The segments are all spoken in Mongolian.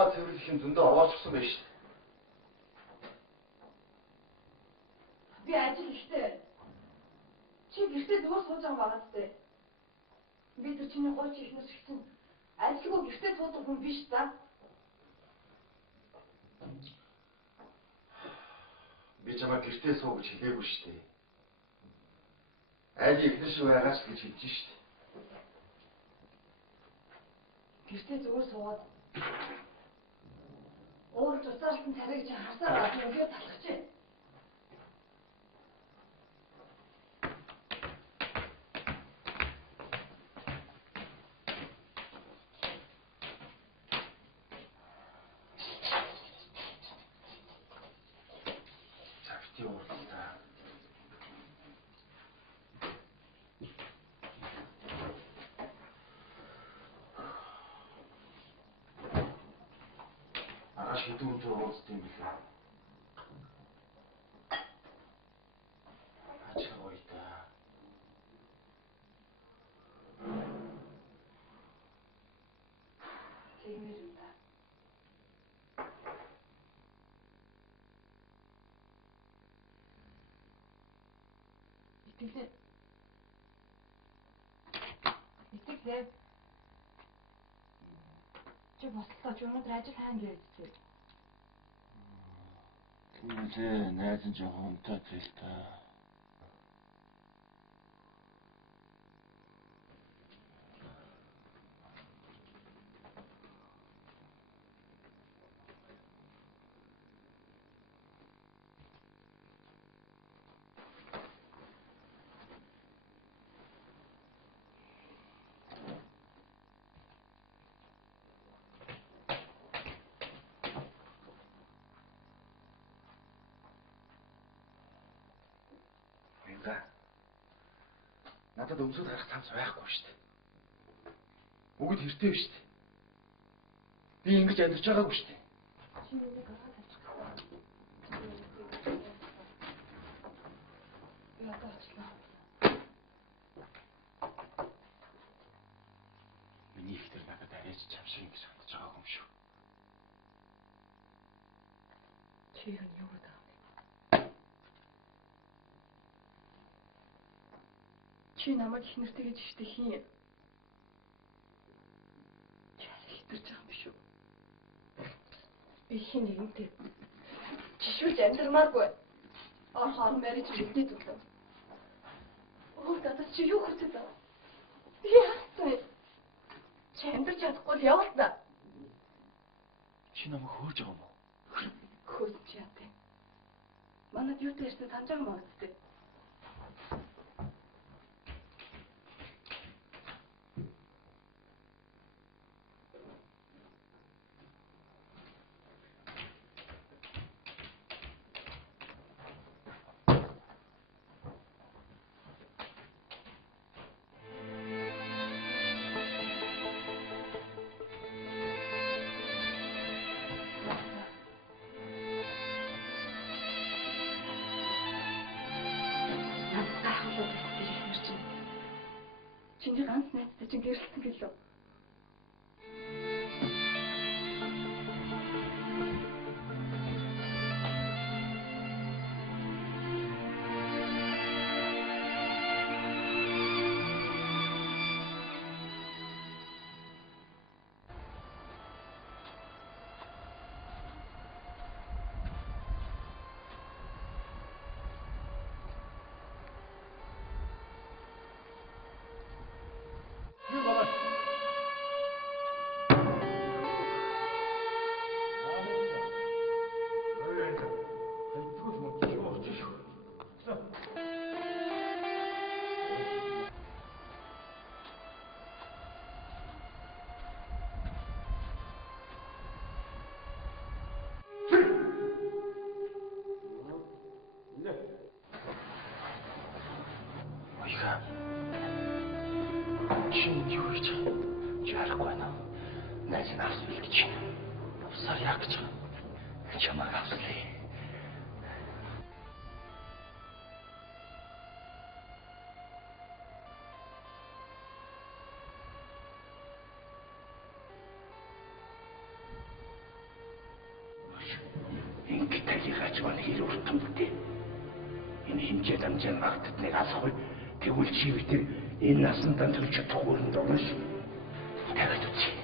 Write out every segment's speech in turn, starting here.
Тугаа цэвэрлэх юм зөндөө овоочсон байж шээ. Би ажил ихтэй. Чи гэртээ зүгээр сууж байгаа байгаа зү. Би тэр чиний гооч ихнээс ихсэн. Ажилгүй гэртээ суудаг хүн биш за. Би чамаа гэртээ суу гэж хэлээгүй шүү дээ. Айл ихнэр шиг байгаач гэж хэлж шүү дээ. Гэртээ зүгээр суугаад уурж уцаалтан царайг чи харсаар байгаа юм гээд талах чи. Цагтын ууралтаа. Маргааш хэдэн өндөр уулзсан юм бэлээ. Ачаа гоё да. Тэгмэр юм да. Итгэлээ. Итгэлээ. Чи бослоо чи өнөөдөр ажил хаана гээд. Тэгвэл найз нь жоохон унтаа тэл та. Надад өмсөд гарах цанц байхгүй шүү дээ. Бүгд хэртэй биш дээ. Би ингэж амьдарч байгаагүй шүү дээ. Чи миний гараад авчих. Ядаа очлоо. Миний ихтер надад арайч чамшиг ингэж хандж байгаа юм шүү. Чи юу гэдэг юм бэ? Чи намайг их нэртэй гэж ихтэй хийн. Чи хитэрч байгаа юм биш үү? Би хин нэгэнтэй. Жишүүлж амьдрмааргүй. Орхон мэрэж үлдээ зүлээ. Оо гадаа чи юу хүсэж байгаа? Би яасан? Чи амьдрч чадахгүй л яваалаа. Чи намайг хөөж байгаа юм уу? Хөөж яатай. Манайд юу дээрсэн санаж байгаа маа үстэй. Чиний ганц найзтай чинь гэрэлтэн гэлөө. Чи юу гэж чи харахгүй байна уу? Найз нь авс бил гэж байна. Авсаар яах гэж байна? Чамайг авслаа. цалигаач маань хэр уртамдтэй. Энэ хэмжээ дамжаан магтад нэг асахгүй. Тэгвэл чи бид энэ насандаа төлж чадах хүрэнд орно шүү. Тавиад үзье.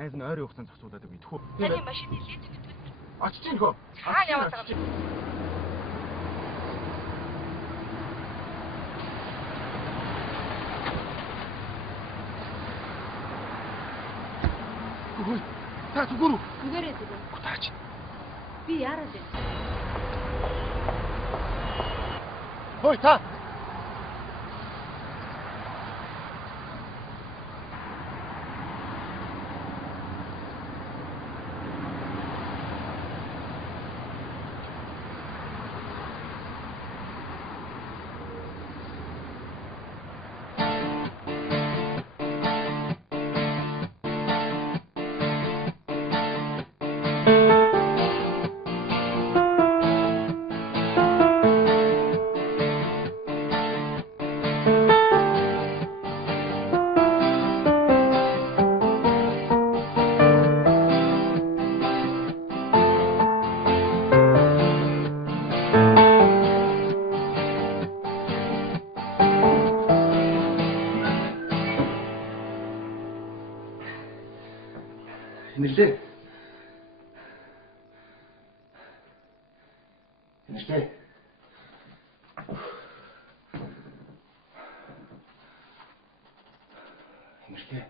Найз нь ойрын хугацаанд зогсуулаад өгье. Тэхүү. Таны машины лид гэдэг. Очиж ийн хөө. Хаа яваад байгаа юм? Хөөе. Та зүгээр үү? Зүгээрээ зүгээр. Гутаач. Би яараад байна? Хөөе та. Нэлээ. Нэлээ. Нэлээ.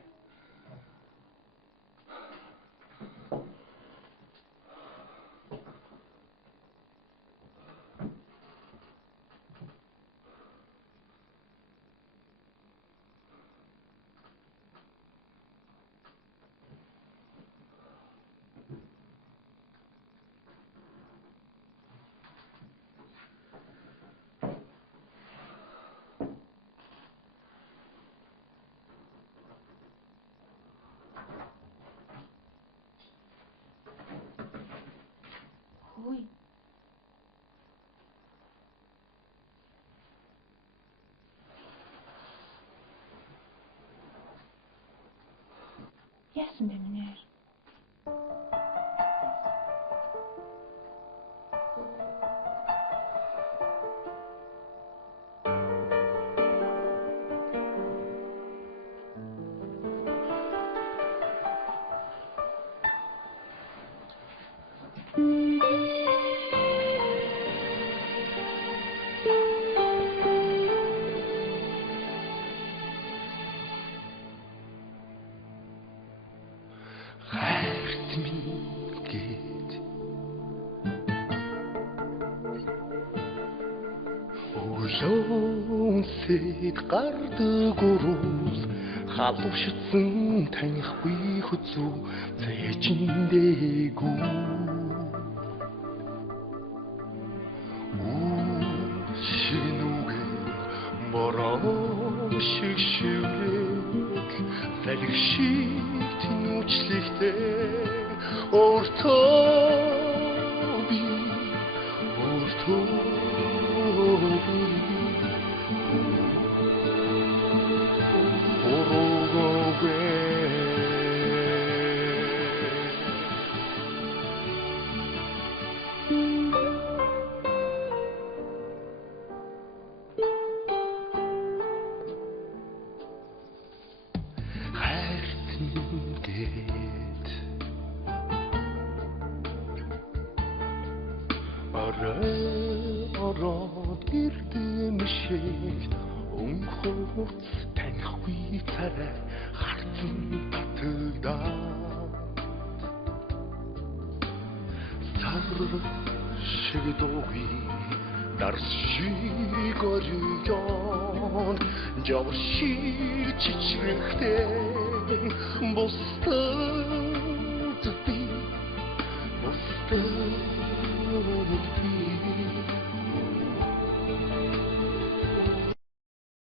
Яасан бэ минь? Хайрт минь гээд өглөөсөд гардаг урус халуушсан танихгүй хөзөө цэжиндэгүү шинүгэ бороо шигшүрэг салхи шиг тэнүүчлэгтэй өөртөө би ороод ирдэмшээ өнгөц танихгүй царай харцан татагдаа сар шиг дууги дарс шиг орён жавар шиг чичрэхтэй бустад би